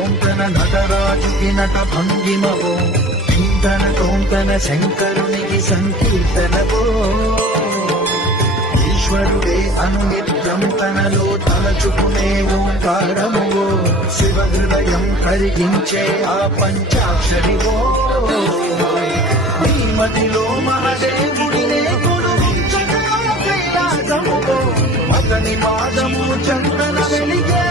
ఓంకన నటరాజుకి నట భంగిమవో చింతన తోంకన శంకరునికి సంకీర్తనవో ఈశ్వరుడే అనునిత్యం తనలో తలచుకునే ఓంకారమువో శివ హృదయం కరిగించే ఆ పంచాక్షరివో నీ మదిలో మహదేవుడినే కొలువించగా కైలాసమువో మగని మాదము చందన వెలిగే